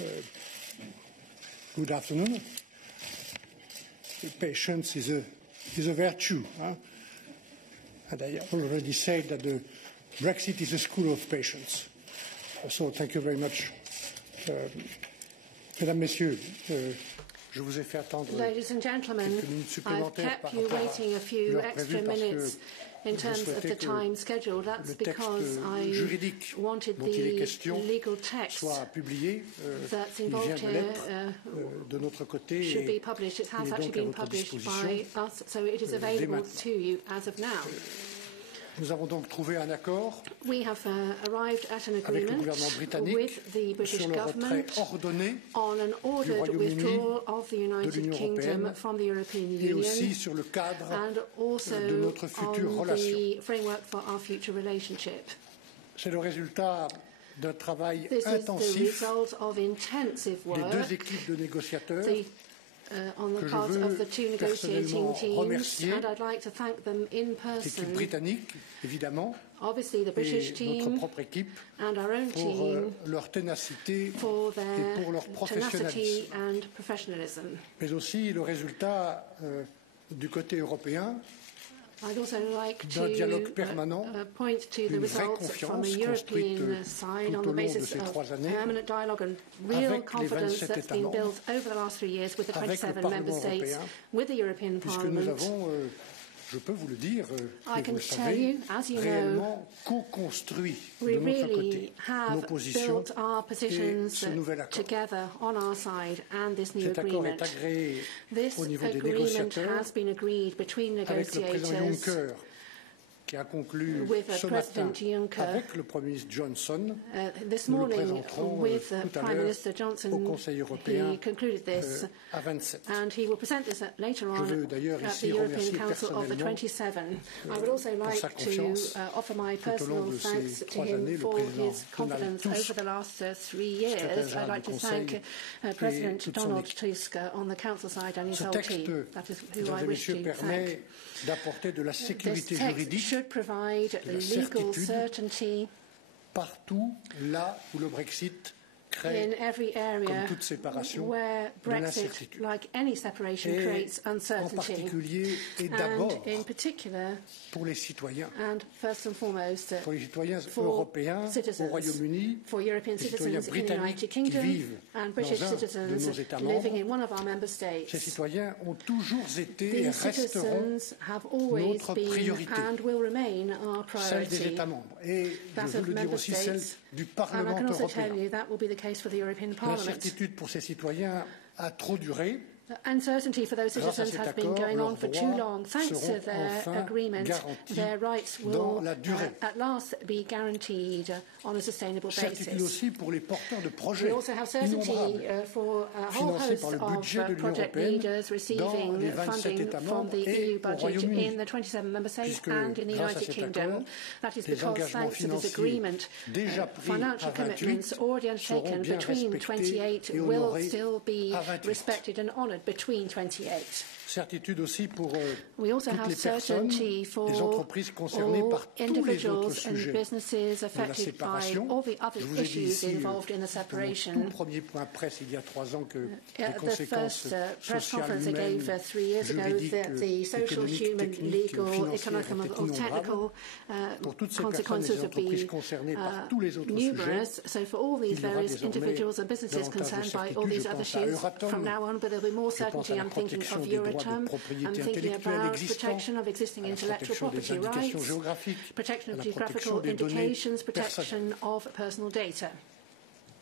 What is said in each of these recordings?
Good afternoon. Patience is a virtue. Huh? And I already said that the Brexit is a school of patience. So thank you very much. Mesdames, Messieurs, je vous ai fait attendre Ladies and gentlemen, I've kept you waiting a few extra minutes in terms of the time scheduled. That's because I wanted the legal text that's involved here should be published. It has actually been published by us, so it is available to you as of now. Nous avons donc trouvé un accord We have arrived at an agreement with the British government on an ordered withdrawal of the United Kingdom from the European Union and also on the framework for our future relationship. C'est le résultat d'un travail This intensif is the result of intensive work des deux équipes de négociateurs on the part of the two negotiating teams, and I'd like to thank them in person. L'équipe britannique, évidemment, obviously the British team notre propre équipe, and our own pour team leur ténacité for et pour leur tenacity and professionalism. Mais aussi le résultat du côté européen I'd also like d'un dialogue permanent, point to the results from a European side on the basis of permanent dialogue and real confidence that's been built over the last 3 years with the 27 member states, with the European Parliament. Nous avons, je peux vous le dire, I can tell you, as you know, co-construit we de notre really côté nos have positions built our positions ce nouvel accord. together on our side and this new Cet accord agreement. est agréé This au niveau des agreement négociateurs has been agreed between avec le président negotiators Juncker qui a conclu with ce President matin Juncker avec le Premier ministre Johnson. this Nous le morning présenterons with tout à Prime l'heure Minister Johnson. au Conseil européen He concluded this à 27. and he will present this later on Je veux d'ailleurs at ici the European remercier Council of the personnellement 27. I would also like sa to confiance offer my tout au long personal de thanks ces to 3 him années. Le for président his confidence Donald Tusk, over the last 3 years. secrétaire I'd like to du thank Conseil, President et toute son Donald équipe. Tusk on the Council side and his Ce whole texte, team. That is who mesdames I et wish messieurs, to thank. permet d'apporter de la This sécurité text juridique should provide legal certainty partout là où le Brexit crée, in every comme area toute séparation, where de Brexit, l'incertitude. like any separation, creates En uncertainty. particulier et And d'abord in particular, pour les citoyens. and first and foremost, Pour les citoyens for européens citizens, au Royaume-Uni, for European les citoyens citizens in the britanniques United qui Kingdom vivent and British dans un de citizens nos États living in membres. one of our member Ces states. citoyens ont toujours été et These resteront citizens have always notre been priorité, and will remain our celle des priority. États membres. Et je That veux of le dire member aussi, celle states. du And I Parlement can also tell européen. you that will be the case for the European Parliament. L'incertitude pour ces citoyens a trop duré. Uncertainty for those Grâce à citizens cet has been accord, going on leurs for too droits long. Thanks to seront their enfin agreement, garantis their rights dans will la durée. at last be guaranteed on a sustainable Certitude basis. aussi pour les porteurs de We projets also have certainty innombrables, for a whole financés host par le of budget de l'Union project européenne leaders dans receiving les 27 funding États from membres the et EU au budget Royaume-Uni. in the 27 member states Puisque and in the grâce à United cet Kingdom. accord, That is les because engagements thanks to this financiers agreement, déjà pris financial à 28 commitments already undertaken seront bien between respectés 28 et will honorés still be à 28. respected and honoured between 28. Certitude aussi pour We also toutes have les personnes, certainty for les entreprises concernées all par tous les autres individuals and sujets businesses de la affected by séparation. all the other Je vous ai dit issues ici, involved in the pour mon separation. tout premier point presse il y a 3 ans que les At the conséquences first press sociales, conference I humaines, gave 3 years ago, juridiques, the social, économiques, human, techniques, legal, financières economic, étaient or innombrables. technical Pour toutes ces personnes et consequences les would entreprises be concernées par tous les autres numerous. So for all these il y aura various désormais individuals and businesses davantage de concerned by all certitude. these Je other pense à issues, Euratom. from now on, but there will be more Je pense certainty. à la I'm thinking protection of des droits de Euratom. propriété I'm thinking intellectuelle about existants, protection of existing à la intellectual protection des property indications rights, géographiques, protection à of la geographical protection des données indications, personnelles. protection of personal data.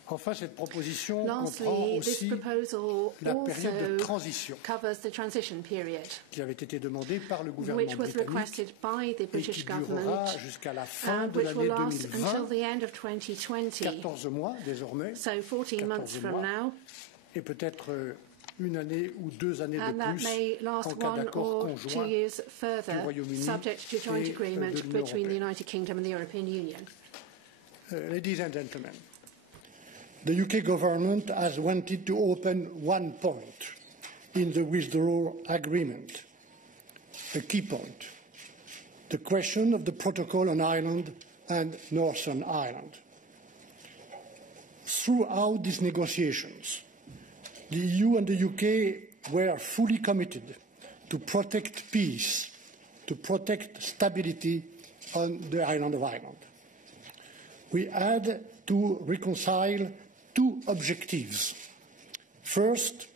Enfin, cette proposition comprend Lastly, this aussi proposal la période de also transition covers the transition period, qui avait été demandée par le gouvernement which was britannique requested by the et British qui government durera jusqu'à la fin and de which will l'année last until 2020, the end of 2020, 14 mois désormais, so 14 months 14 from mois, now, et peut-être une année ou 2 années and de that plus may en last cas 1 d'accord or 2 conjoint years du further, Royaume-Uni subject to joint et agreement de l'Union between the européenne. United Kingdom and the European Union. Ladies and gentlemen, the UK government has wanted to open one point in the withdrawal agreement, a key point, the question of the protocol on Ireland and Northern Ireland. Throughout these negotiations, the EU and the UK were fully committed to protect peace, to protect stability on the island of Ireland. We had to reconcile two objectives. First,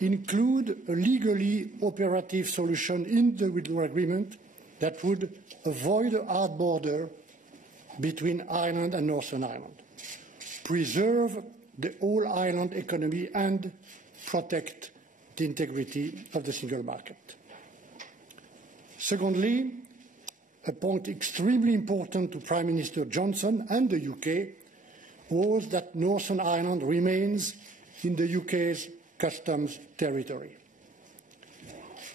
include a legally operative solution in the withdrawal agreement that would avoid a hard border between Ireland and Northern Ireland, preserve the whole island economy and protect the integrity of the single market. Secondly, a point extremely important to Prime Minister Johnson and the UK was that Northern Ireland remains in the UK's customs territory.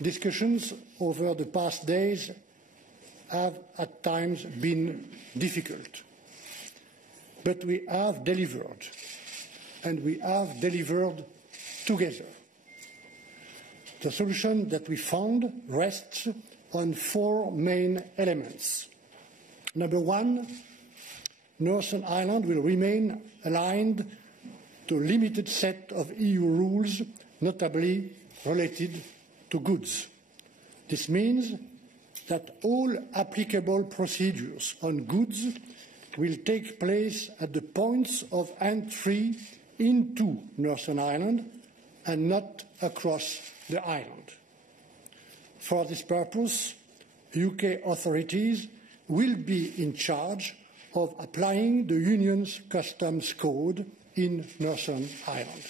Discussions over the past days have at times been difficult, but we have delivered, and we have delivered together. The solution that we found rests on four main elements. Number one, Northern Ireland will remain aligned to a limited set of EU rules, notably related to goods. This means that all applicable procedures on goods will take place at the points of entry into Northern Ireland and not across the island. For this purpose, UK authorities will be in charge of applying the Union's customs code in Northern Ireland.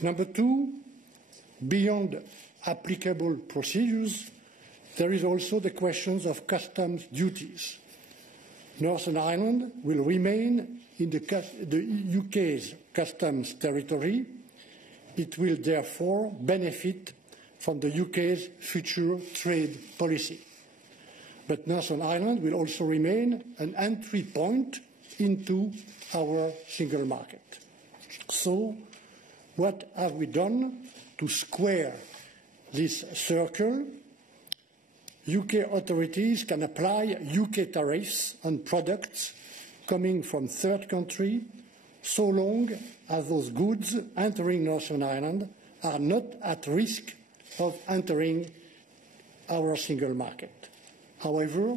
Number two, beyond applicable procedures, there is also the question of customs duties. Northern Ireland will remain in the UK's customs territory. It will therefore benefit from the UK's future trade policy. But Northern Ireland will also remain an entry point into our single market. So, what have we done to square this circle? UK authorities can apply UK tariffs on products coming from third country so long as those goods entering Northern Ireland are not at risk of entering our single market. However,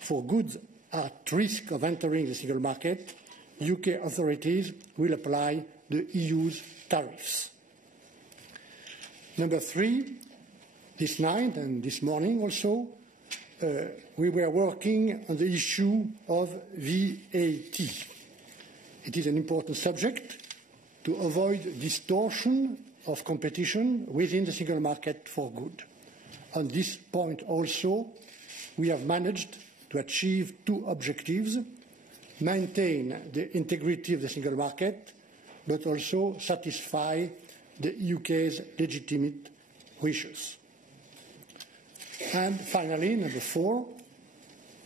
for goods at risk of entering the single market, UK authorities will apply the EU's tariffs. Number three, this night and this morning also, we were working on the issue of VAT. It is an important subject to avoid distortion of competition within the single market for goods. On this point also, we have managed to achieve two objectives: maintain the integrity of the single market, but also satisfy the UK's legitimate wishes. And finally, number four,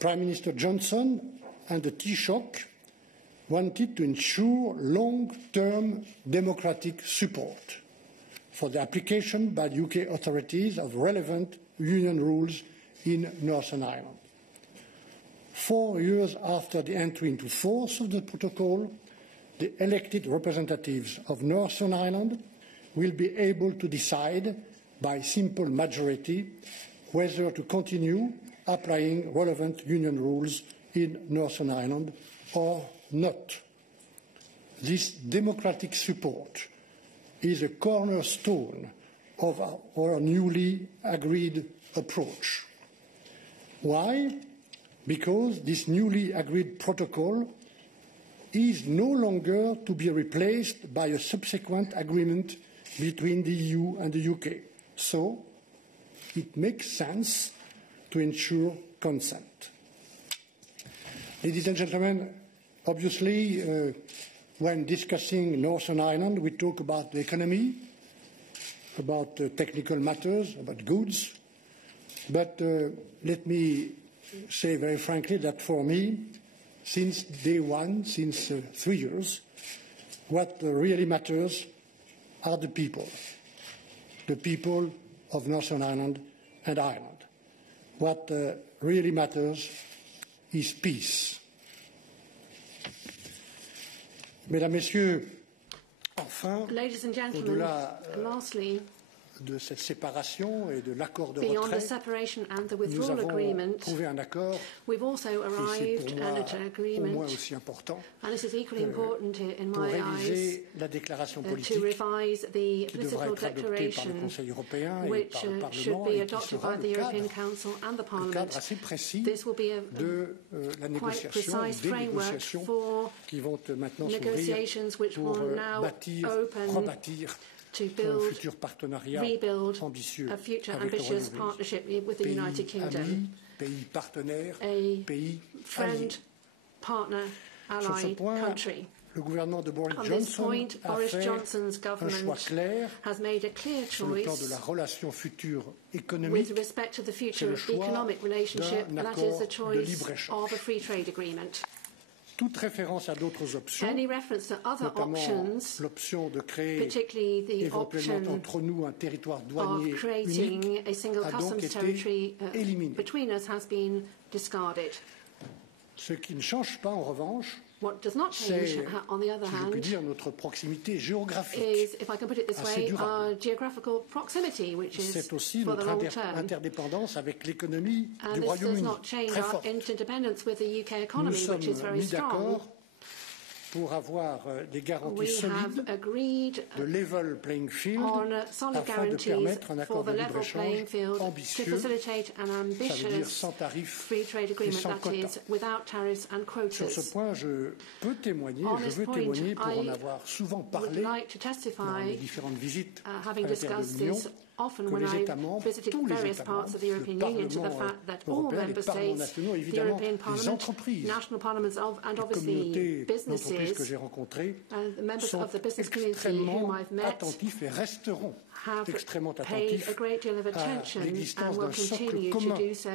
Prime Minister Johnson and the Taoiseach wanted to ensure long-term democratic support for the application by the UK authorities of relevant Union rules in Northern Ireland. 4 years after the entry into force of the protocol, the elected representatives of Northern Ireland will be able to decide by simple majority whether to continue applying relevant Union rules in Northern Ireland or not. This democratic support is a cornerstone of our newly agreed approach. Why? Because this newly agreed protocol is no longer to be replaced by a subsequent agreement between the EU and the UK. So, it makes sense to ensure consent. Ladies and gentlemen, obviously, when discussing Northern Ireland, we talk about the economy, about technical matters, about goods. But let me say very frankly that for me, since day one, since 3 years, what really matters are the people of Northern Ireland and Ireland. What really matters is peace. Mesdames, Messieurs, enfin, Ladies and gentlemen, au-delà lastly, de cette séparation et de l'accord de beyond the retrait, separation and the nous withdrawal avons agreement, trouvé un accord we've also et arrived c'est pour at moi an au agreement, moins aussi important and this is equally important in pour my eyes, réviser la déclaration to politique revise the qui devra political être adoptée par le declaration Conseil européen et which par le should Parlement be et qui adopted sera by the le European cadre, Council and the Parliament. assez précis This will be de la quite négociation, precise des framework négociations for qui vont maintenant s'ouvrir negotiations which pour will now bâtir, open rebâtir to un build, futur partenariat rebuild ambitieux a future avec le ambitious Royaume-Uni. partnership with the United Pays Kingdom, amis, pays partenaires, a pays friend, alliés. partner, Sur ce allied point, country. le gouvernement de Boris On this Johnson point, a Boris fait Johnson's un choix government clair has made a clear sur le plan de choice la relation future économique. with respect to the C'est future le choix economic relationship, d'un that is accord the de choice libre-échange. of a free trade agreement. Toute référence à d'autres options, Any reference to other notamment options, l'option de créer particularly the éventuellement option entre nous un territoire douanier of creating unique, a single a donc customs été territory éliminé. between us, has been discarded. Ce qui ne change pas, en revanche, What does not change, c'est, on the other si je puis hand, dire, notre proximité géographique. is, if I can put it this assez way, durable. our geographical proximity, which is C'est aussi for the notre long term. interdépendance avec l'économie And du this does Royaume-Uni, not change très our forte. interdependence with the UK Nous economy, sommes which is very mis strong. d'accord pour avoir des garanties We have solides agreed de level playing field on solid afin de guarantees permettre un for accord the de level libre-échange playing field to ambitieux, facilitate an ça veut dire ambitious sans tarifs free trade et agreement sans that quotas. is without tariffs and Sur ce quotas. point, je peux témoigner, On je this veux point, témoigner pour en I avoir souvent would parlé like to dans testify, mes différentes visites having à l'intérieur de discussed l'Union, this often que when les I États membres, visited tous les various États parts membres, of the European le Union, to the Parlement fact that all européen, member les parlements states, nationaux, the évidemment, European les Parliament, entreprises, national parliaments, and les obviously communautés d'entreprises que businesses, j'ai rencontrées and the members sont of the business community whom extrêmement I've met, attentifs et resteront have extrêmement paid attentifs a great deal of à attention l'existence and will d'un socle continue to commun do so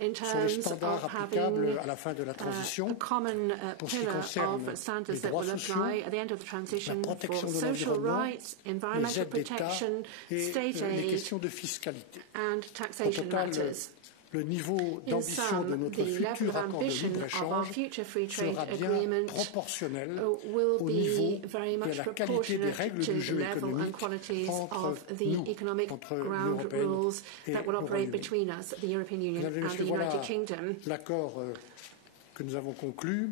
in sur les terms standards of applicables having à la fin de la a transition common pour ce qui pillar concerne of standards les that droits will sociaux, apply at the end of the transition la for protection de social l'environnement, rights, les environmental aides d'État protection, et state les aid, questions de fiscalité. and Au taxation total, matters. le niveau In d'ambition de sum, notre the level futur of accord de ambition of our libre-échange future free trade sera bien agreement proportionnel will au be niveau very et à much la qualité des proportionate règles to du the jeu level and économique qualities entre of the nous, economic entre l'Union ground européenne rules et that will le operate Royaume-Uni. between us, the European Union Mesdames et and the messieurs, United voilà Kingdom. l'accord que nous avons conclu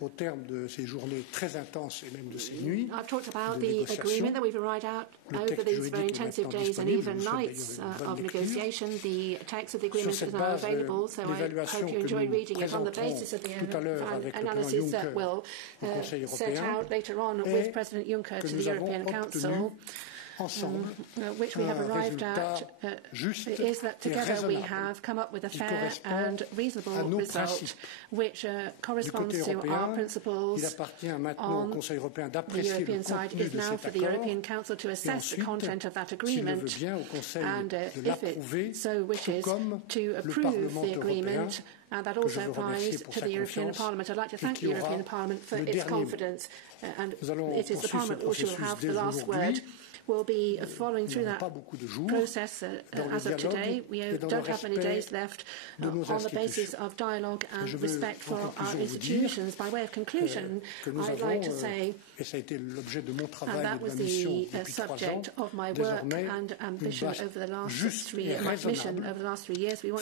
au terme de ces journées très intenses et même de ces nuits I've talked about de the négociation. agreement that we've arrived out Le over texte these juridique very est intensive maintenant days and disponible. even Je vous souhaite nights d'ailleurs une bonne of lecture. negotiation. The text of the agreement Sur is cette now base, available, so I l'évaluation hope you que enjoy nous reading it on the présenterons basis of the tout à l'heure avec le président analysis that Juncker will au Conseil set européen out later on et with President Juncker que to the nous avons European Council. obtenu ensemble Which we have un arrived résultat at juste is that et together we raisonnable have come up with a qui fair correspond and reasonable à nos result, principes. which Du corresponds côté to our européen, il principles. appartient maintenant au on Conseil européen The d'apprécier le European side contenu is de now cet for the accord European Council to et assess the ensuite, content of that s'il le agreement, veut bien, au Conseil and de if l'approuver, it so tout wishes, comme to le approve Parlement the européen, agreement. And that que je also veux remercier applies pour to sa the European confiance Parliament. I'd like to et thank qui the aura European Parliament for le its dernier mot. confidence. And Nous allons it is the poursuivre ce Parliament which will processus have the dès last word. aujourd'hui. We'll be following Nous through n'avons that pas beaucoup de jours process dans le as of dialogue today. We et dans don't le have many respect days left de nos on the basis institutions. of dialogue and Je veux, respect for en our conclusion, vous dire institutions. By way of conclusion, que nous I'd avons, like to say, et ça a été l'objet de mon and travail that et de was ma mission the depuis 3 ans, subject of my work désormais and une ambition base over the last juste et my mission raisonnable, over the last 3 years. We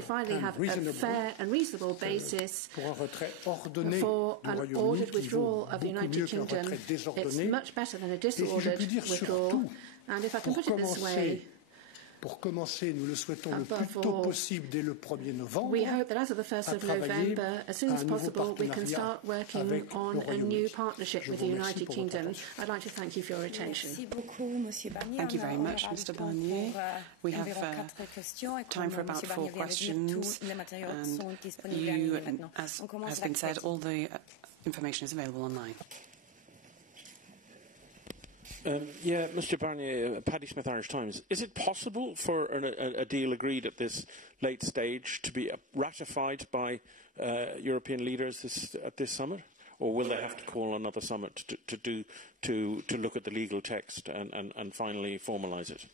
finally and have a reasonable, fair and reasonable basis pour un retrait ordonné for du an Royaume-Uni ordered qui vaut withdrawal of the beaucoup United mieux qu'un Kingdom. retrait It's désordonné. much better than a Et si je disordered puis dire withdrawal. surtout, And if I can put it this way, pour commencer, nous le souhaitons le Above plus tôt all, possible dès le 1er novembre, we hope that as of the 1st à of travailler November, as soon à as un nouveau possible, we can start working avec on le a Royaume-Uni. new partnership Je with vous the remercie United pour votre Kingdom. attention. I'd like to thank you for your attention. Merci beaucoup, Monsieur Barnier. Thank you very much, Mr. Barnier. We have time for about 4 questions, and you, as has been said, all the information is available online. Yeah, Mr. Barnier, Paddy Smith, Irish Times. Is it possible for a deal agreed at this late stage to be ratified by European leaders at this summit, or will they have to call another summit to look at the legal text and finally formalise it?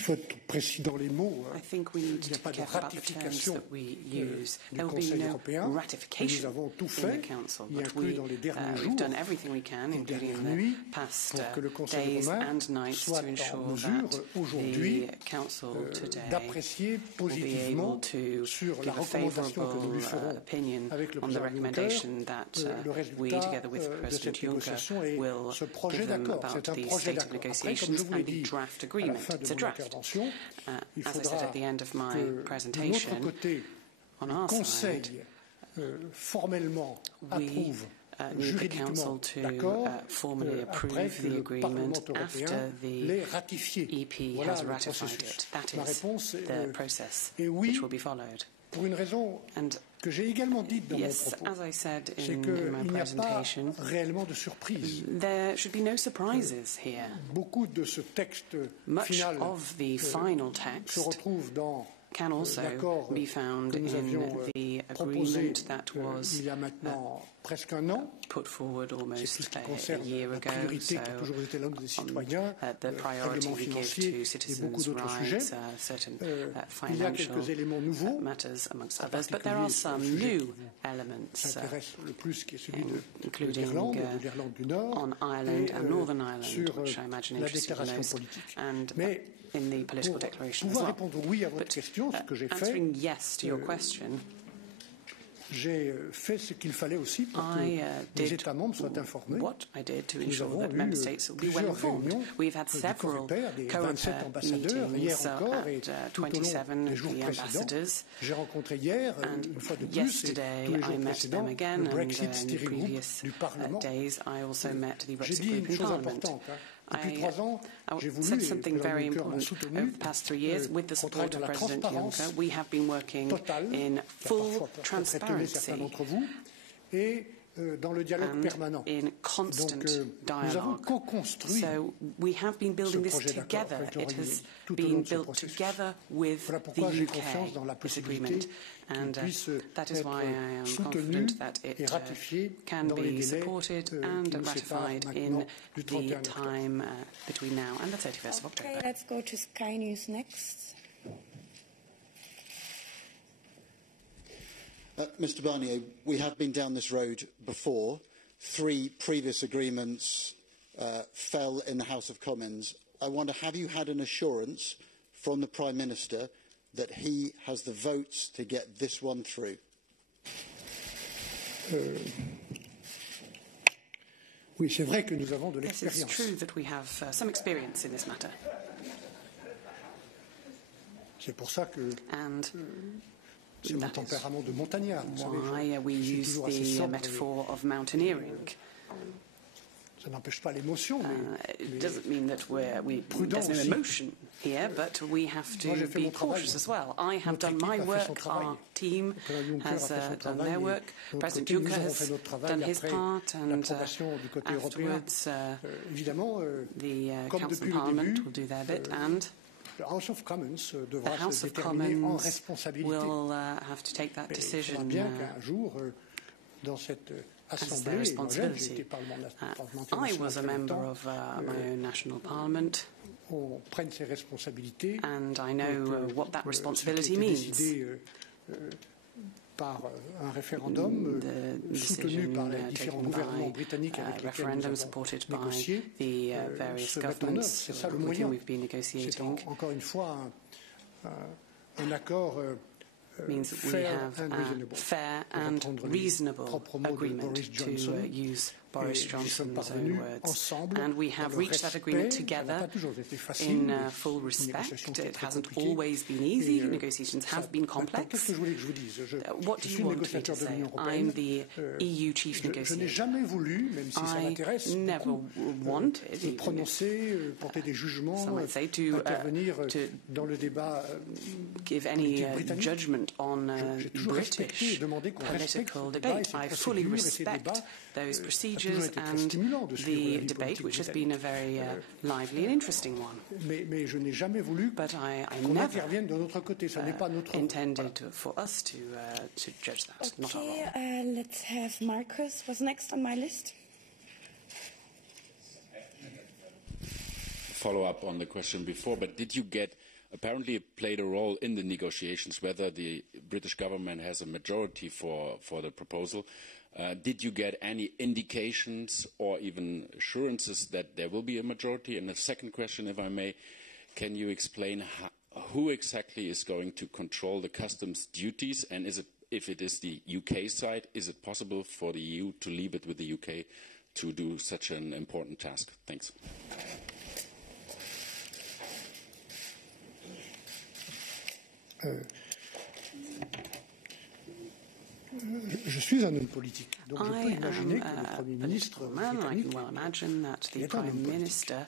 faut être précis dans les mots. I think we need Il n'y a to pas be de careful about the terms ratification that we use. du There will be Conseil no européen. Nous ratification avons tout in fait, the Council, y but inclus dans les derniers we've jours, done everything we can, les including in dernières nuits, the past pour que le Conseil days romain and nights, soit to en ensure mesure that aujourd'hui the Council today d'apprécier will be able positivement to sur la give a recommandation que nous lui favourable ferons opinion avec le on the président recommendation Juncker, that le we, résultat together with de President cette Juncker, négociation et will ce projet give them d'accord. about C'est un the projet state of d'accord. Après, comme je negotiations vous l'ai and the dit draft à la agreement. fin de It's a mon draft. intervention, il As I said at the end of my faudra que de notre presentation, côté, on le our Conseil side, formellement approuve need the juridiquement Council to l'accord formally approve après que the le agreement Parlement after européen l'ait the ratifié. EP Voilà has le ratified processus. it. That Ma is réponse the process est oui, which will be followed. pour une raison And que j'ai également dite dans yes, mon propos. as I said C'est in my qu'il n'y a pas presentation, réellement de surprise. there should be no surprises here. Beaucoup de ce texte Much final of the final se text retrouve dans can also l'accord be found que nous avions in the proposé agreement that was il y a maintenant presque un an. put forward C'est tout almost ce qui a concerne year la ago. priorité So, qui a toujours été l'homme des citoyens, the priority règlement we give financier to et beaucoup citizens' d'autres rights, sujets. certain Il y a financial quelques éléments nouveaux, matters, amongst en others, but there particulier are sur le some sujet new qui elements s'intéresse le plus, qui est celui de including l'Irlande, de l'Irlande du Nord, on Ireland et and Northern Ireland, sur which I imagine la interests you the déclaration most, politique. and Mais in the political pour declaration as pouvoir well. répondre oui à votre question, ce que j'ai fait, Answering yes to your question, j'ai fait ce qu'il fallait aussi pour que I les did États membres soient informés. what I did to Nous ensure avons that eu member states will be well plusieurs informed. réunions We've had du several COREPER, des 27 COREPER ambassadeurs, hier meetings encore, et at tout au long 27 des of jours the précédents. ambassadors. J'ai rencontré hier, And une fois de plus, et yesterday tous les I jours met précédents, them again, le and Brexit in Steering Group previous du Parlement. days I also met the J'ai Brexit dit group une in chose Parliament. importante. Depuis I 3 ans, j'ai voulu, said et le something président very Juncker m'a important soutenu, over the past 3 years with the qu'on support travaille dans of la President transparence Juncker. We have been working totale, in qui a full parfois étonné certains transparency d'entre vous, et dans le dialogue and permanent. in constant Donc, nous avons dialogue. co-construit So we have been building this projet d'accord together. avec le It Royaume-Uni has tout au long been de ce built processus. together with Voilà the pourquoi j'ai UK, confiance dans la this possibilité agreement. qu'il And puisse that is why I am être confident soutenu that it et ratifié can dans les be délais supported qui and nous séparent ratified maintenant in du the 31 octobre. time between now and the 31st of October. Okay, let's go to Sky News next. Mr Barnier, we have been down this road before. 3 previous agreements fell in the House of Commons. I wonder, have you had an assurance from the Prime Minister that he has the votes to get this one through? Oui, c'est vrai que nous avons de Yes, it's l'expérience. true that we have some experience in this matter. C'est pour ça que And c'est mon that is tempérament de montagnard. Vous savez, why we je suis use toujours assez the sobre. metaphor of mountaineering. Ça n'empêche pas l'émotion, It doesn't mean that prudent there's no aussi. emotion here, but we have Moi, to j'ai fait be mon travail. cautious as well. I have Notre done équipe my a fait work, son travail. our team Le président Juncker has a fait son done travail their et work, de notre President côté, nous Juncker avons has fait notre travail done his après part, and l'approbation du côté européen. afterwards Évidemment, the comme Council depuis and le Parliament début, will do their bit, and le House of Commons the devra House se of déterminer en Commons responsabilité. will have to take that Mais il faudra decision bien qu'un jour, dans cette as their assemblée, et moi-même, j'ai responsibility. été parlementaire I was a national member longtemps, of my own national parliament, on prenne ses responsabilités. and I know what that responsibility ce qui a été means. décidé par un référendum The soutenu par les decision différents taken gouvernements by britanniques a avec lesquels nous referendum avons supported by négocié the various se mettent en œuvre. governments C'est ça le with moyen. whom we've been C'est negotiating. encore une fois un accord Means that we fair have and a reasonable. fair Pour and reprendre les reasonable propres mots de agreement, Boris to Johnson. use Boris Et nous sommes Johnson's own parvenus words. ensemble And we dans have le reached that respect. agreement Ça n'a together pas toujours été facile. in full Une respect. négociation qui est It très hasn't compliquée. always been easy. Et, Negotiations ça- have been Maintenant, complex. qu'est-ce que je voulais que je vous dise? What Je do suis you want me négociateur to de say? l'Union I'm européenne. the EU chief Je n'ai negotiator. jamais voulu, même si ça I m'intéresse never beaucoup, wanted, me even prononcer, porter des jugements, some might say, to intervenir to dans le débat give any politique britannique. judgment on J'ai toujours respecté et British demandé qu'on respecte political ce débat et debate. ces I fully procédures et ces respect débats. those Ça a procedures toujours été très and stimulant de suivre la the vie debate, politique which has britannique. been a very lively and interesting one. Mais je n'ai jamais voulu But I qu'on never intervienne de notre côté. Ce n'est pas notre rôle. intended for us to judge that, not our role. Okay, let's have Marcus was next on my list. Follow up on the question before, but did you get apparently played a role in the negotiations, whether the British government has a majority for the proposal. Did you get any indications or even assurances that there will be a majority? And the second question, if I may, can you explain who exactly is going to control the customs duties? And if it is the UK side, is it possible for the EU to leave it with the UK to do such an important task? Thanks. Je suis un homme politique, donc je peux imaginer que le Premier ministre britannique, I can well imagine that the Prime Minister,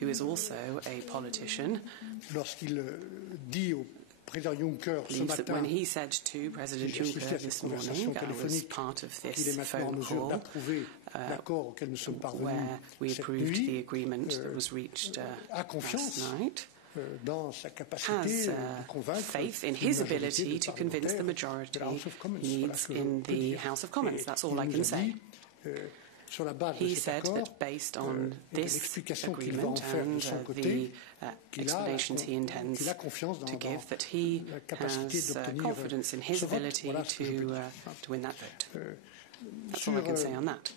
who is also a politician, lorsqu'il dit au président Juncker ce believes that matin, when he said to President Juncker this morning, I was part of qu'il est this maintenant en phone mesure call, d'approuver l'accord auquel nous sommes parvenus where we cette approved nuit, the agreement that was reached a confiance last night, dans sa capacité has de convaincre faith in une his majorité ability de to convince the parlementaires majority de la House of Commons. he Voilà needs ce que in je peux the dire. House of Commons. That's all I Il can nous a say. dit, sur la base He de cet said accord, that based on this l'explication qu'il va en agreement faire de and son the côté, qu'il explanations he intends a confiance to dans give, that he la capacité has d'obtenir confidence in his ce vote. ability Voilà ce que je peux dire. to win that vote. That's Sur all I can say on that.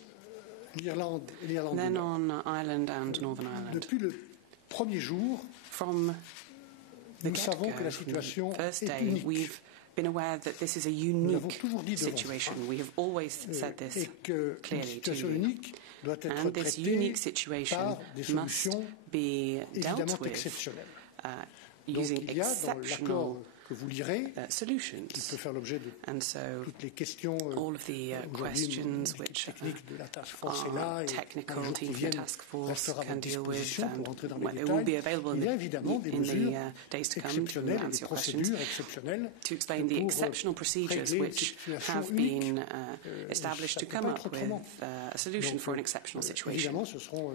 l'Irlande et l'Irlande du Then Nord. on Ireland and Northern Ireland. Depuis le premier jour, From the nous savons que get-go, la from situation the first est day, unique. we've been aware that this is a Nous l'avons unique toujours dit devant situation. We have always said et this qu'une clearly to situation you. unique doit être And this traitée unique situation par des must solutions be dealt évidemment with exceptionnelles. Donc using il y a dans exceptional l'accord que vous lirez, solutions. qui peut faire l'objet de And so toutes les questions all of the questions which techniques de la task force est là our et technical dans les jours qui team for viennent, task force restera à can votre deal with, disposition pour and entrer dans when les they will be détails. available Il y a évidemment des in mesures the days to come to exceptionnelles et des answer your questions, procédures exceptionnelles to explain the pour exceptional procedures régler une which situation have unique. been established Ça to peut come pas up être autrement. with a solution Donc, for an exceptional situation. Évidemment, ce seront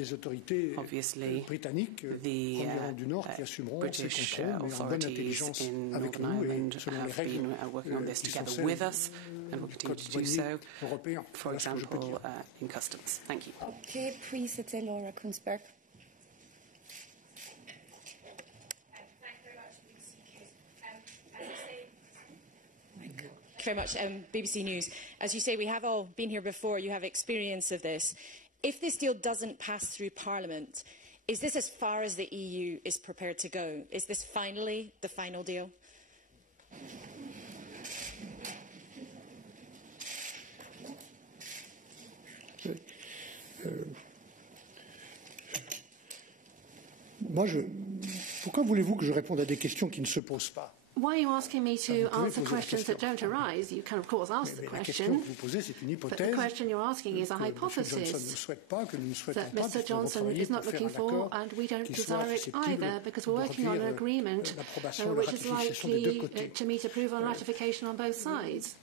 les autorités Obviously, britanniques en Irlande du Nord qui assumeront ces British contrôles, mais en bonne authorities intelligence in avec Northern nous et Ireland selon les have règles been working on this qui sont together celles with us and will du continue code to do douanier so, européen. for Voilà ce que je peux example, dire. in customs. Thank you. Okay, puis c'était Laura Kunzberg. Thank you very much, BBC News. As you say, we have all been here before. You have experience of this. If this deal doesn't pass through Parliament, is this as far as the EU is prepared to go? Is this finally the final deal? Pourquoi voulez-vous que je réponde à des questions qui ne se posent pas? Why are you asking me to answer questions that don't arise? You can, of course, ask the La question question, que vous posez, c'est une but hypothèse the question you're asking is a que M. Johnson ne hypothesis souhaite pas, que nous ne souhaitons that pas, Mr. puisqu'on va Johnson travailler is not pour faire looking un for, accord and we don't qui soit desire it susceptible either, because de we're working on an recueillir agreement l'approbation et la which is ratification des deux likely côtés. to meet approval and ratification on both sides.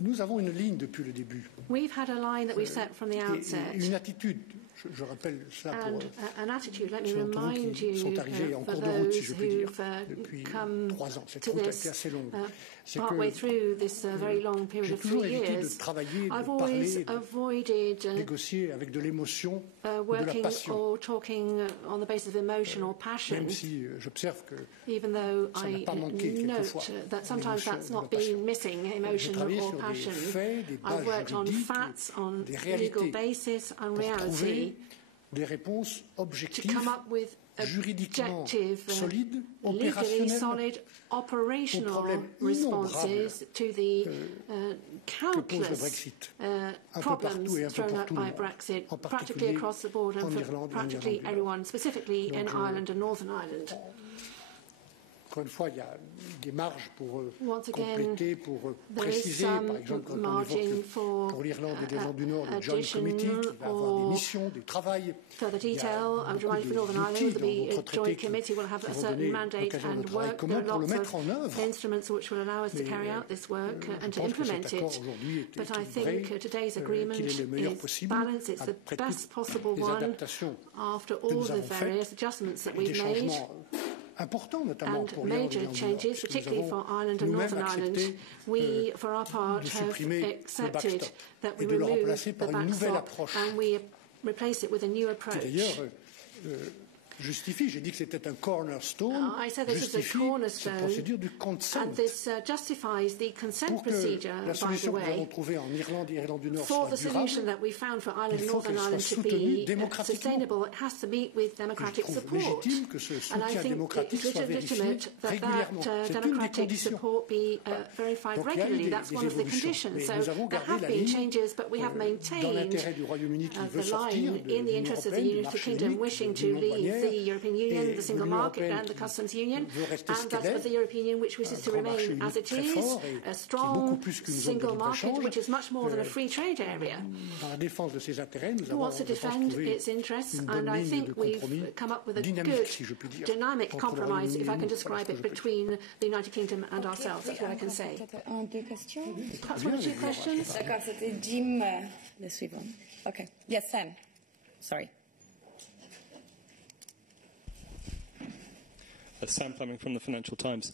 Nous avons une ligne depuis le début, We've had a line that we've set from the et outset, une attitude. Je rappelle cela pour and an attitude. Let me ceux d'entre vous remind qui you, sont arrivés en for cours de route, si those je puis dire, who've depuis come 3 ans. Cette to route a this été assez longue. C'est partway que through this very long period j'ai of toujours 3 évité years, de travailler, I've de always parler, de avoided négocier avec de l'émotion ou de la working passion. or talking on the basis of emotion or passion, Même si j'observe que even though ça n'a I pas manqué note quelquefois, that sometimes l'émotion that's ou la not passion. been missing, emotion travaillé or sur des passion. faits, des I've bases worked on juridiques, facts, on des legal réalités basis, on pour reality, trouver des réponses to objectives, come up with juridiquement objective, solides, legally opérationnelles solid operational problèmes responses to the que pose le countless Brexit, un peu partout problems et un peu thrown up partout, by Brexit, en practically particulier across the board and en for Irlande et en practically Irlande du Nord. everyone, specifically in Donc, Ireland and Northern Ireland. Encore une fois, il y a des marges pour Once again, compléter, pour there is préciser. Par exemple, quand on margin évoque for pour l'Irlande et l'Irlande du Nord le Joint addition Committee, qui va avoir des or missions, du travail. further Il y a detail. I'm beaucoup reminded for Northern Ireland d'outils that dans the notre traité Joint Committee will have qui a vont certain donner mandate l'occasion de and travail work. There commun are pour le lots mettre en œuvre. of instruments which will allow us to carry out this work and Je to pense que cet implement accord it. aujourd'hui est But I équilibré, think today's agreement qu'il est le meilleur is possible balanced. It's the après best toutes possible les one adaptations after que all nous the avons faites, various adjustments that des we've made changements importants, notamment and pour l'Irlande et major l'Irlande du Nord, changes, puisque nous particularly for avons Ireland and nous-mêmes Northern Ireland. accepté We, for our part, de have supprimer le accepted backstop that we et de le remove remplacer the par une nouvelle backstop approche. and we replace it with a new Qui approach. d'ailleurs justifie, j'ai dit que c'était un cornerstone, I said this is a justifie cette cornerstone, procédure du consent. and this justifies the consent Pour que procedure, la by the solution que nous avons way, trouvée en Irlande et Irlande du Nord for soit the solution durable. that we found for Ireland Il and faut Northern qu'elle Ireland soit to soutenue be démocratiquement. sustainable. It has to meet with Je democratic trouve support. légitime que ce And I soutien think démocratique it's soit vérifié legitimate that régulièrement. that C'est une des democratic conditions. support be verified Donc, il y a eu regularly. That's des one of the évolutions. conditions. Mais So nous avons there gardé have la been ligne changes, but we have dans maintained l'intérêt du Royaume-Uni qui veut the sortir line de in the l'Union interest of the européenne, du United marché Kingdom unique, wishing de to l'Union leave douanière, the European Union, et the single l'Union market européenne and the qui customs union, veut rester ce and qu'elle that's what est, the European Union which wishes to grand marché remain as unique it très is, fort et a qui est beaucoup strong plus qu'une zone de single market libre-échange. which is much more than a free trade area. Dans la défense de ses intérêts, nous Who avons, wants to je pense, defend trouvé its interests, une and bonne I ligne de think compromis we've come up with a dynamique, good, si je puis dire, dynamic entre le compromise, if I Royaume-Uni can et nous. describe Voilà ce it, que je peux between the United Kingdom and ourselves. That's what I can say. Deux questions. Perhaps one or two questions? D'accord, c'était Jim, le suivant. Okay. Yes, Sam. Sorry. Sam Fleming from the Financial Times.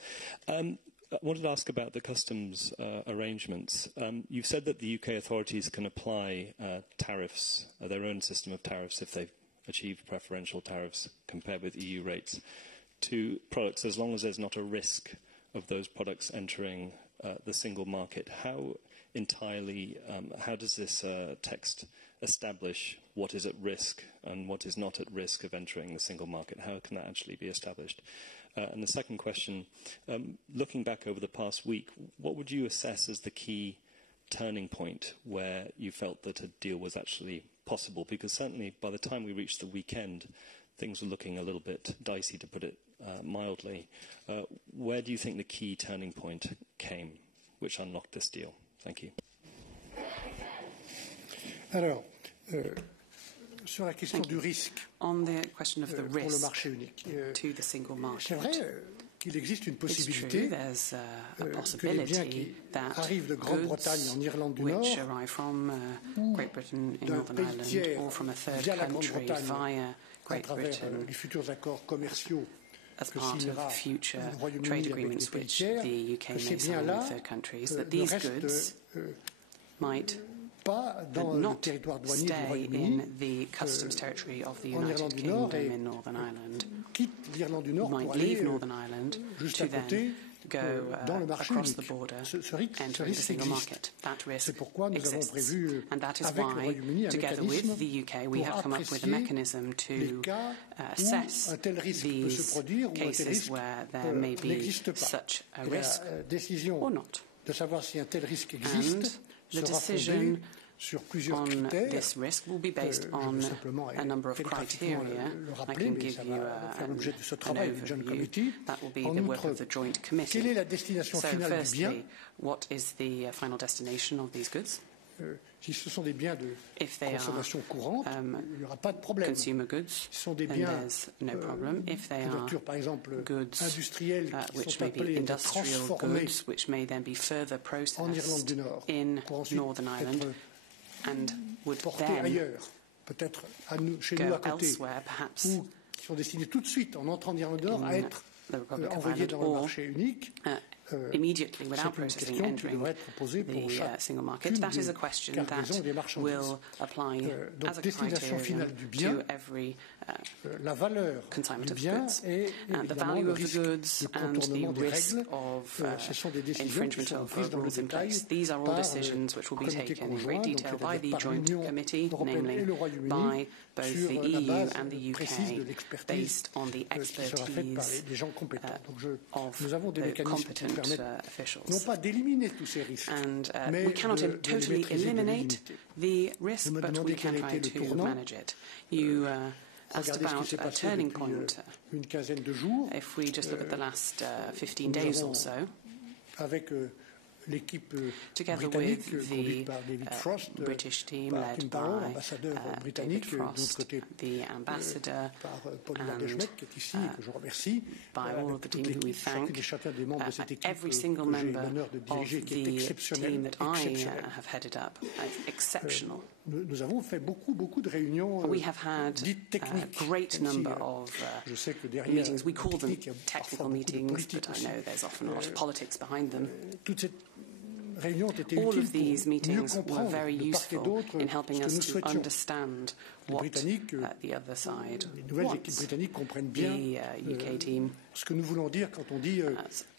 I wanted to ask about the customs arrangements. You've said that the UK authorities can apply tariffs, their own system of tariffs, if they've achieved preferential tariffs compared with EU rates, to products as long as there's not a risk of those products entering the single market. How does this text establish what is at risk and what is not at risk of entering the single market? How can that actually be established? And the second question, looking back over the past week, what would you assess as the key turning point where you felt that a deal was actually possible? Because certainly by the time we reached the weekend, things were looking a little bit dicey, to put it mildly. Where do you think the key turning point came, which unlocked this deal? Thank you. Alors, sur la question du risque on the question of the pour le risk marché unique, to the single c'est market, vrai qu'il existe une it's possibilité true, there's a que les biens possibility qui that arrivent de Grande-Bretagne goods en Irlande du Nord which arrive from Great Britain in d'un Northern pays Ireland tiers or from a third via la country Grande-Bretagne via à Great travers Britain les futurs accords commerciaux as que part signera of future le Royaume-Uni trade avec les agreements pays which tiers, the UK que may ces sign biens-là with third countries, that ne these restent goods might pas dans le not territoire douanier du stay Royaume-Uni, in the customs territory of the en United Irlande du Nord Kingdom et in Northern Ireland, quitte l'Irlande du Nord might pour leave aller Northern Ireland juste to à côté then go dans le marché across the unique. border, Ce entering the risque single existe. market. That risk C'est pourquoi nous avons exists. prévu And that is avec le why, Royaume-Uni un together mécanisme with the UK, we pour have come up with a apprécier mechanism les to cas assess où un tel risque peut se these produire ou un tel cases risque where there may be n'existe pas. such a Et risk la décision or not. de savoir si un tel risque existe And the sera fondée decision sur plusieurs on critères. this risk will be based Je on veux simplement a number of télégraphiquement criteria. le I rappeler, can mais give ça you va faire l'objet de ce an travail du Joint overview. Committee. That will be En the work outre, of the Joint Committee. quelle est la destination So finale du bien? firstly, what is the final destination of these goods? Si ce sont des biens de If they are consommation courante, il n'y aura pas de problème. consumer goods, Si ce sont des then biens there's no problem. If they are couverture, par exemple, goods industriels qui which sont may be appelés à être industrial transformés goods, which may then be further en Irlande processed du Nord in pour ensuite Northern Ireland être and would portés then ailleurs, peut-être chez nous go à côté, elsewhere, perhaps ou qui sont destinés tout de suite, en entrant en Irlande du Nord, à in être the Republic of envoyés Ireland, dans le or marché unique. immediately without C'est une processing question qui entering devrait être posée pour the chacune single market. That is a des question cargaisons that des marchandises. will apply Donc, as a destination criterion finale du bien, to every la valeur consignment du of bien goods. et And the évidemment value le of the risque goods de and the contournement des risk règles. of Ce sont des décisions qui infringement sont of prises dans le rules in détail place. These are all par decisions which will be comité taken in conjoint, great donc detail by c'est-à-dire the par Joint l'Union Committee, européenne et namely le Royaume-Uni, by both sur the la EU base and the précise de UK, l'expertise based on the qui sera faite par expertise les gens compétents. Donc of nous avons des the mécanismes qui nous competent permettent officials. non pas d'éliminer tous ces risques, And mais we cannot de les totally maîtriser, de les eliminate limiter. the risk, Vous me but demandez we can quel a try été le to tournant. manage it. You asked Regardez ce qui about s'est a passé turning depuis point. une quinzaine de jours If we just look at the last 15 nous days avons, or so, avec l'équipe together britannique with conduite the par David Frost, British team par led Tim Barrow, by l'ambassadeur David britannique, de notre Frost, côté the ambassador, par Paulina and Deshmet qui est ici et que je remercie, by all avec of the toute team who we l'équipe, chacun thank, des chacun des membres de cette équipe every que single j'ai member l'honneur de of diriger, qui est the exceptionnel. team that I exceptionnel. have headed up. Exceptional. Nous avons fait beaucoup de réunions We have had dites a techniques. great même si, number of je sais que derrière meetings. We call them technique, il y a parfois technical beaucoup de meetings, politique but I aussi. know there's often a lot of politics behind them. Toute cette réunions ont été All utiles of these pour mieux meetings were comprendre very de part et useful d'autre in helping ce que us nous to souhaitions. understand Les what Britanniques, the other side les nouvelles wants. équipes britanniques comprennent bien The UK team ce que nous voulons dire quand on dit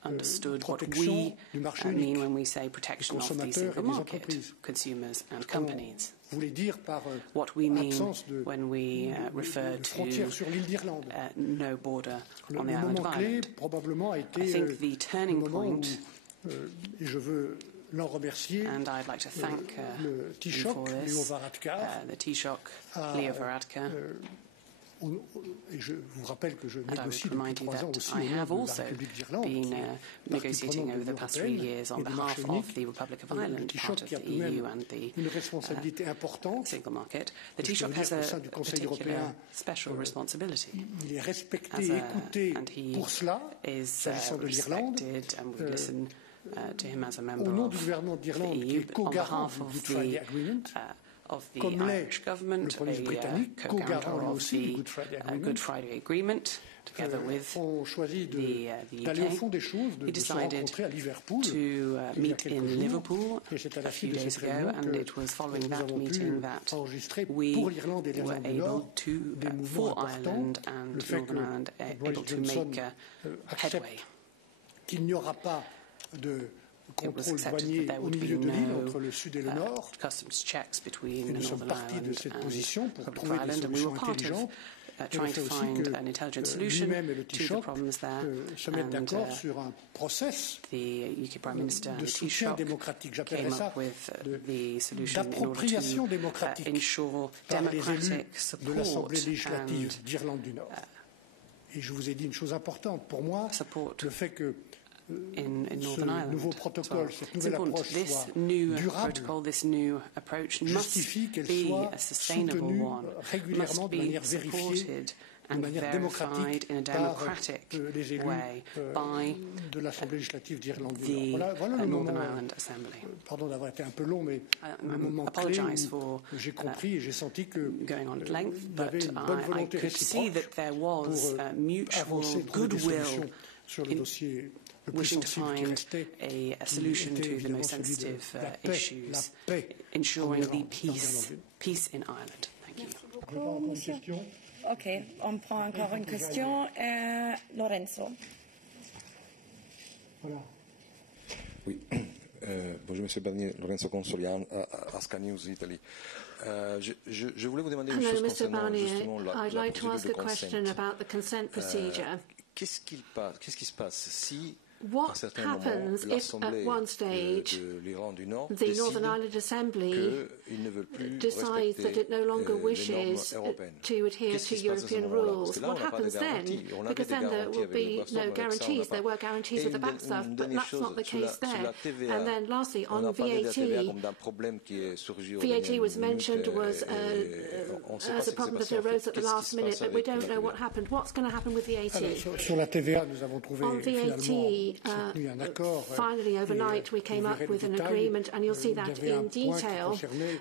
understood what protection we du marché mean unique, when we say protection of the consommateurs single et des market, entreprises. consumers and qu'on companies. voulait dire par What we mean absence de when we refer de frontières to sur l'île d'Irlande. no border on the Le island moment of clé Ireland. probablement a été I think the turning le moment point, où, et je veux l'en remercier, and I'd like to thank le him Taoiseach for Leo this, Varadkar, the Taoiseach a, Leo Varadkar. Et je vous rappelle que je And I négocie would depuis remind you 3 ans that aussi I au nom have de la also République d'Irlande, been qui est partie negotiating prenante over de the past 3 l'Union years on et du behalf marché of unique. the Republic of Le Ireland, Taoiseach part of qui a the tout de même EU and the une responsabilité importante. single market. The Et je peux Taoiseach dire has qu'au sein a du Conseil particular européen, special responsibility. Il est respecté As et a- écouté and he pour cela, is s'agissant de l'Irlande. respected, and we listen to him as a Au member nom du of gouvernement the d'Irlande, qui EU, est on co-garant behalf du of Good Friday Agreement, of the comme l'est Irish government, le Premier ministre a britannique, co-garant co-guarantor lui of aussi du the Good Friday Good Agreement, Friday Agreement, together with ont choisi the d'aller au UK. fond des choses, He de se decided rencontrer à Liverpool to il y a meet quelques in jours. Liverpool Et c'est à a la few suite de days cette ago, réunion and que it was following nous that avons pu meeting that enregistrer we pour l'Irlande et were l'Irlande du able Nord to, des mouvements for importants. Ireland Le and fait Northern Ireland, que able Boris to Johnson make accepte headway. qu'il n'y aura pas de It was contrôle accepted douanier that there au would be milieu de l'île no entre le sud et le nord. customs checks Et between nous sommes Northern partis de Ireland cette and position pour Republic trouver of des Ireland, and we solutions were part intelligentes. of trying to find an intelligent solution lui-même et le to the Taoiseach problems there, se mettent and d'accord sur un process the UK Prime Minister and de the soutien Taoiseach démocratique. J'appellerais came ça up with the solution in order d'appropriation to démocratique ensure par les élus democratic de support l'Assemblée and législative d'Irlande du Nord. Et je vous ai dit une chose importante. Pour moi, support le fait que in ce Northern Ireland. nouveau protocole, So cette it's nouvelle important approche this soit new durable, protocol, this new approach must justifie qu'elle be soit a sustainable soutenue one, régulièrement must de be manière vérifiée, supported de and manière démocratique verified in a par democratic les élus way by de l'Assemblée législative d'Irlande du the Nord. Voilà le Northern moment. Ireland Assembly. Pardon d'avoir été un peu long, mais le moment clé apologize for où j'ai compris et j'ai senti que going on at length, il y avait but une bonne I volonté could see réciproque that there was pour mutual avancer, trouver des goodwill solutions sur le dossier le plus wishing to sensible qui find restait, a solution était to the évidemment most celui de sensitive la issues, paix ensuring en the Irlande, en Irlande. peace in Ireland. Thank you. Je vais encore une question. Ok, on prend encore une question. Lorenzo. Voilà. Oui. Bonjour Monsieur Barnier, Lorenzo Consolian, Asca News Italy. Je voulais vous demander une Hello, chose Mr. concernant Barnier. justement I'd la like to procédure ask de a question consent. about the consent procedure. Qu'est-ce qui se passe si, à un What certain moment, happens if l'Assemblée at one stage de l'Irlande du Nord the décide Northern Ireland Assembly qu'ils ne veulent plus decides that it no longer wishes to adhere to European rules? What happens then? Because then there will be no guarantees. There were guarantees with the backstop, but that's not the case there. And then lastly, on VAT, VAT was mentioned as a problem that arose at the last minute, but we don't know what happened. What's going to happen with VAT? Alors, sur la TVA, nous avons trouvé On finalement VAT, soutenu un accord. finally overnight we came up with an agreement, and you'll see that in detail.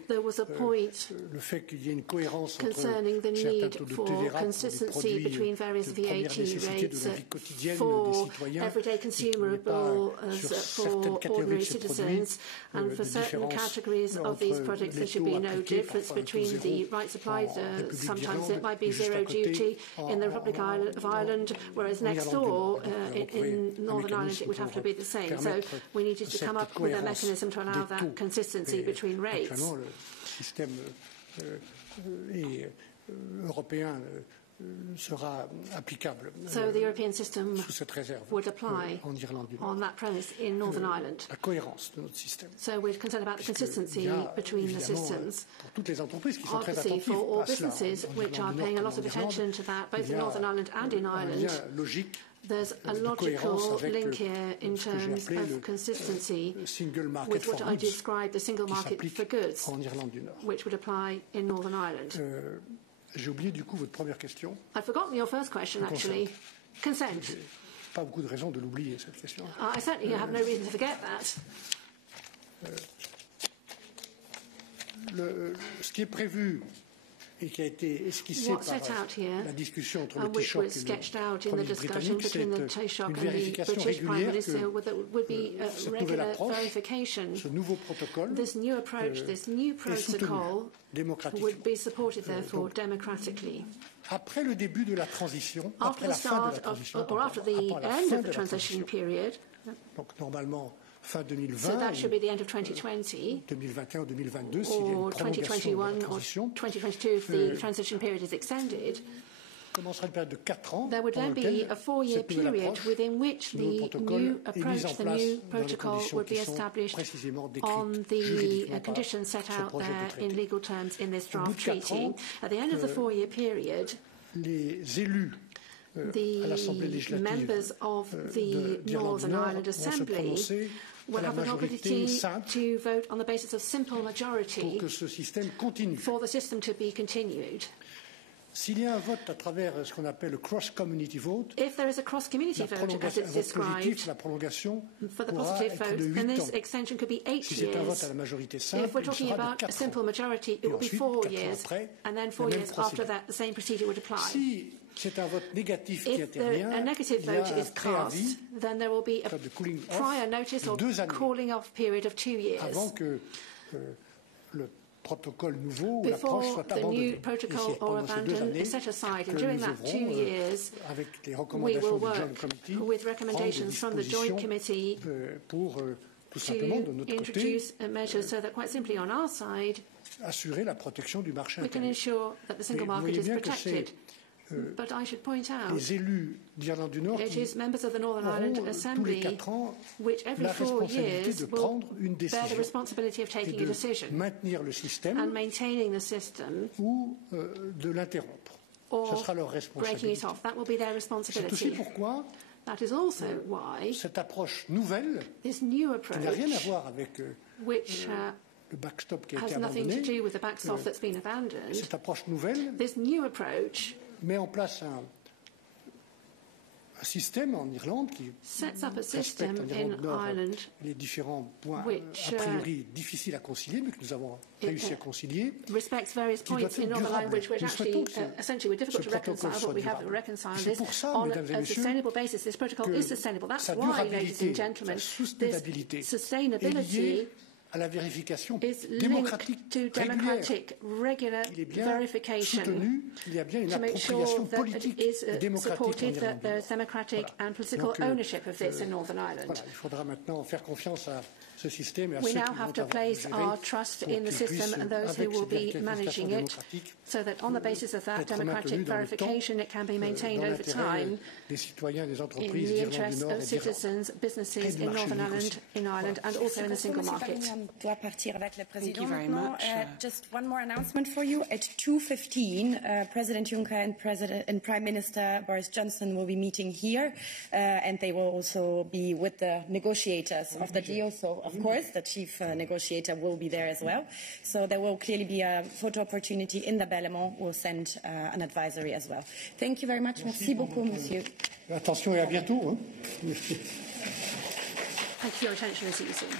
There was a point Le fait qu'il y ait une cohérence concerning the entre certains need taux de for TVA pour des consistency produits between various de première VAT nécessité de rates la vie quotidienne des for citoyens, everyday et qu'il n'y ait consumable pas as sur for certaines catégories ordinary de ces produits citizens, and for de certain différence categories of these entre products there les should taux be no appliqués, difference parfois un taux between the zéro rights applied. en République Sometimes d'Irlande it might be et juste zero à côté duty in the Republic of Ireland, whereas next Irlande du door Nord. Donc, on in trouver un Northern Ireland it mécanisme would have to pour be the same. So permettre we needed to come cette up with a cohérence mechanism to allow des taux. that consistency Et between rates. actuellement, le système européen sera applicable So the European system sous cette réserve would apply en Irlande du Nord. on that premise in Northern Ireland. La cohérence de notre système. So we're concerned about the consistency Il y a, between the évidemment, systems. pour toutes les entreprises qui sont très Obviously, attentives for all à cela, businesses en which are Irlande du paying a Nord lot of comme en Irlande, attention to that, both il y in a Northern Ireland and in un Ireland, lien logique there's a de cohérence logical avec link here in ce que j'ai terms appelé of le consistency single market with what for I goods described, the single qui market s'applique for goods, en Irlande du Nord. which would apply in Northern Ireland. J'ai oublié du coup votre première question. I've forgotten your first question, actually. Consent. J'ai pas beaucoup de raisons de l'oublier, cette question. I certainly have no reason to forget that. Ce qui est prévu et qui a été esquissé par la discussion entre le Taoiseach et le Premier britannique, c'est une vérification régulière que cette nouvelle approche, ce nouveau protocole est soutenu démocratiquement. Après le début de la transition, après la fin de la transition, donc normalement fin 2020, 2021 ou 2022, s'il y a une prolongation de la transition, commencera une période de 4 ans dans laquelle cette nouvelle approche, ce nouveau protocole est mis en place dans les conditions qui sont précisément décrites juridiquement par ce projet de traité. Au bout de 4 ans, les élus à l'Assemblée législative d'Irlande du Nord vont se prononcer à la majorité simple pour que ce système continue. S'il y a un vote à travers ce qu'on appelle le cross-community vote, la prolongation pourra être de 8 ans. Si c'est un vote à la majorité simple, il sera de 4 ans. Et ensuite, 4 ans après, la même procédure. Si c'est un vote négatif qui intervient, il y a un préavis, de cooling off, de 2 années, avant que le protocole nouveau ou l'approche soit abandonnée. Et c'est pendant ces 2 années que nous œuvrons avec les recommandations du Joint Committee prendre des dispositions pour tout simplement de notre côté assurer la protection du marché intérieur. Mais vous voyez bien que c'est les élus d'Irlande du Nord qui auront tous les 4 ans la responsabilité de prendre une décision et de maintenir le système ou de l'interrompre. Ce sera leur responsabilité. C'est aussi pourquoi cette approche nouvelle, qui n'a rien à voir avec le backstop qui a été abandonné, cette approche nouvelle met en place un système en Irlande qui respecte en Irlande du Nord les différents points a priori difficiles à concilier, mais que nous avons réussi à concilier, qui doit être durable. Nous souhaitons que ce protocole soit durable. C'est pour ça, mesdames et messieurs, que sa durabilité, sa soutenabilité est liée à la vérification démocratique régulière. Il est bien soutenu, il y a bien une appropriation politique et démocratique en Irlande. Donc, voilà, il faudra maintenant faire confiance à ce système et à ceux qui vont avoir géré pour qu'ils puissent, avec cette vérification démocratique, être maintenus dans le temps, dans l'intérêt des citoyens et des entreprises d'Irlande du Nord et d'Irlande. Doit partir avec le président maintenant. Just one more announcement for you. At 2:15, President Juncker and Prime Minister Boris Johnson will be meeting here, and they will also be with the negotiators of the deal. So, of course, the chief negotiator will be there as well. So there will clearly be a photo opportunity in the Bellemont. We'll send an advisory as well. Thank you very much. Merci beaucoup, monsieur. Attention et à bientôt. Thank you for your attention. See you soon.